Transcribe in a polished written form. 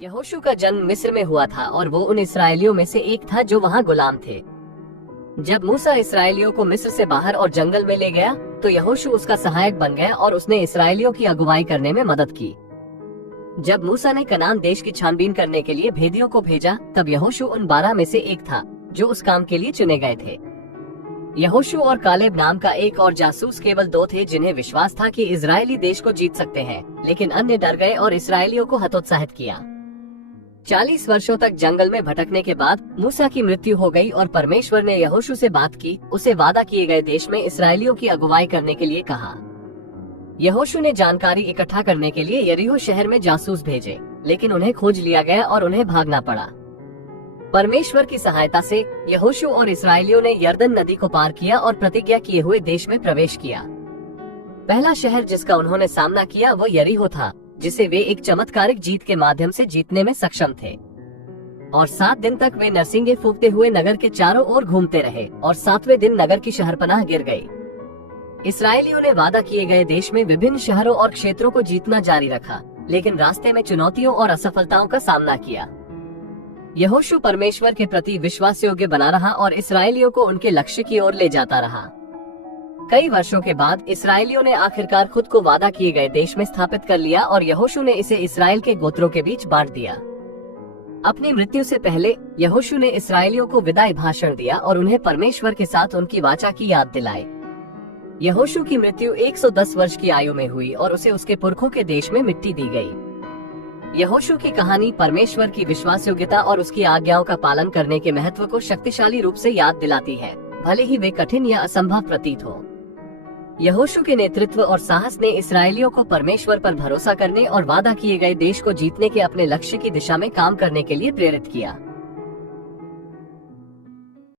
यहोशू का जन्म मिस्र में हुआ था और वो उन इसराइलियों में से एक था जो वहाँ गुलाम थे। जब मूसा इसराइलियों को मिस्र से बाहर और जंगल में ले गया तो यहोशू उसका सहायक बन गया और उसने इसराइलियों की अगुवाई करने में मदद की। जब मूसा ने कनान देश की छानबीन करने के लिए भेदियों को भेजा तब यहोशू उन 12 में से एक था जो उस काम के लिए चुने गए थे। यहोशू और कालेब नाम का एक और जासूस केवल 2 थे जिन्हें विश्वास था कि इजरायली देश को जीत सकते हैं, लेकिन अन्य डर गए और इसराइलियों को हतोत्साहित किया। 40 वर्षों तक जंगल में भटकने के बाद मूसा की मृत्यु हो गई और परमेश्वर ने यहोशू से बात की, उसे वादा किए गए देश में इसराइलियों की अगुवाई करने के लिए कहा। यहोशू ने जानकारी इकट्ठा करने के लिए यरीहो शहर में जासूस भेजे, लेकिन उन्हें खोज लिया गया और उन्हें भागना पड़ा। परमेश्वर की सहायता से यहोशू और इसराइलियों ने यरदन नदी को पार किया और प्रतिज्ञा किए हुए देश में प्रवेश किया। पहला शहर जिसका उन्होंने सामना किया वो यरीहो था, जिसे वे एक चमत्कारिक जीत के माध्यम से जीतने में सक्षम थे। और 7 दिन तक वे नरसिंगे फूंकते हुए नगर के चारों ओर घूमते रहे और 7वें दिन नगर की शहरपनाह गिर गई। इसराइलियों ने वादा किए गए देश में विभिन्न शहरों और क्षेत्रों को जीतना जारी रखा, लेकिन रास्ते में चुनौतियों और असफलताओं का सामना किया। यहोशू परमेश्वर के प्रति विश्वास योग्य बना रहा और इसराइलियों को उनके लक्ष्य की ओर ले जाता रहा। कई वर्षों के बाद इसराइलियों ने आखिरकार खुद को वादा किए गए देश में स्थापित कर लिया और यहोशू ने इसे इसराइल के गोत्रों के बीच बांट दिया। अपनी मृत्यु से पहले यहोशू ने इसराइलियों को विदाई भाषण दिया और उन्हें परमेश्वर के साथ उनकी वाचा की याद दिलाई। यहोशू की मृत्यु 110 वर्ष की आयु में हुई और उसे उसके पुरखों के देश में मिट्टी दी गई। यहोशू की कहानी परमेश्वर की विश्वास योग्यता और उसकी आज्ञाओं का पालन करने के महत्व को शक्तिशाली रूप से याद दिलाती है, भले ही वे कठिन या असंभव प्रतीत हो। यहोशू के नेतृत्व और साहस ने इसराइलियों को परमेश्वर पर भरोसा करने और वादा किए गए देश को जीतने के अपने लक्ष्य की दिशा में काम करने के लिए प्रेरित किया।